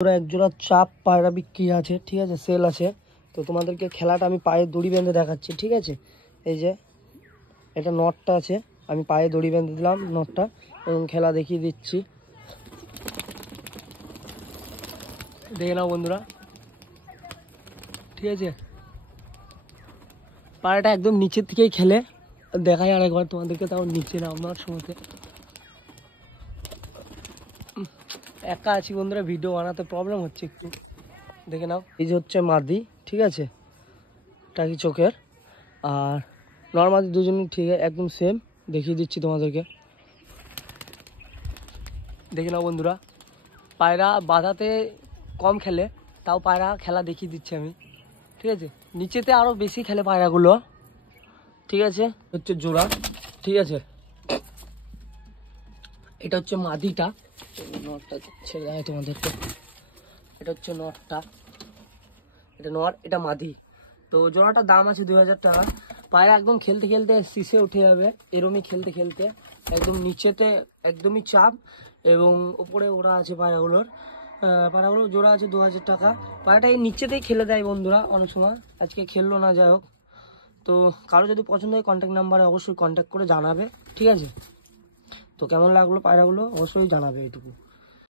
এক জোড়া চাপ পায়রা বিক্রি আছে, ঠিক আছে, সেল আছে। তো তোমাদেরকে খেলাটা আমি পায়ে দড়ি বেঁধে দেখাচ্ছি, ঠিক আছে। এই যে এটা নটটা আছে, আমি পায়ে দড়ি বেঁধে দিলাম নটটা এবং খেলা দেখিয়ে দিচ্ছি, দেখে নাও বন্ধুরা, ঠিক আছে। পায়রাটা একদম নিচের থেকেই খেলে, দেখাই আরেকবার তোমাদেরকে, তাও নিচে নামার সময়তে। একা আছি বন্ধুরা, ভিডিও বানাতে প্রবলেম হচ্ছে একটু, দেখে নাও। এই যে হচ্ছে মাদি, ঠিক আছে, টাকি চোখের, আর নর্মাদি দুজনই ঠিক আছে, একদম সেম। দেখিয়ে দিচ্ছি তোমাদেরকে, দেখে নাও বন্ধুরা। পায়রা বাঁধাতে কম খেলে, তাও পায়রা খেলা দেখিয়ে দিচ্ছি আমি, ঠিক আছে। নিচেতে আরও বেশি খেলে পায়রাগুলো, ঠিক আছে। হচ্ছে জোড়া, ঠিক আছে। এটা হচ্ছে মাদিটা, নটটা ছেড়ে দেয় তোমাদেরকে। এটা হচ্ছে নটটা, এটা নট, এটা মাদি। তো জোড়াটার দাম আছে 2000 টাকা। পায়রা একদম খেলতে খেলতে শীষে উঠে যাবে, এরমই খেলতে খেলতে একদম নিচেতে একদমই চাপ, এবং উপরে ওরা আছে পায়রাগুলোর। পায়রাগুলো জোড়া আছে 2000 টাকা। পায়রাটা এই নিচেতেই খেলে দেয় বন্ধুরা অনেক সময়, আজকে খেললো না, যাই হোক। তো কারো যদি পছন্দ হয় কন্ট্যাক্ট নাম্বারে অবশ্যই কন্ট্যাক্ট করে জানাবে, ঠিক আছে। তো কেমন লাগলো পায়রাগুলো অবশ্যই জানাবে, এইটুকু।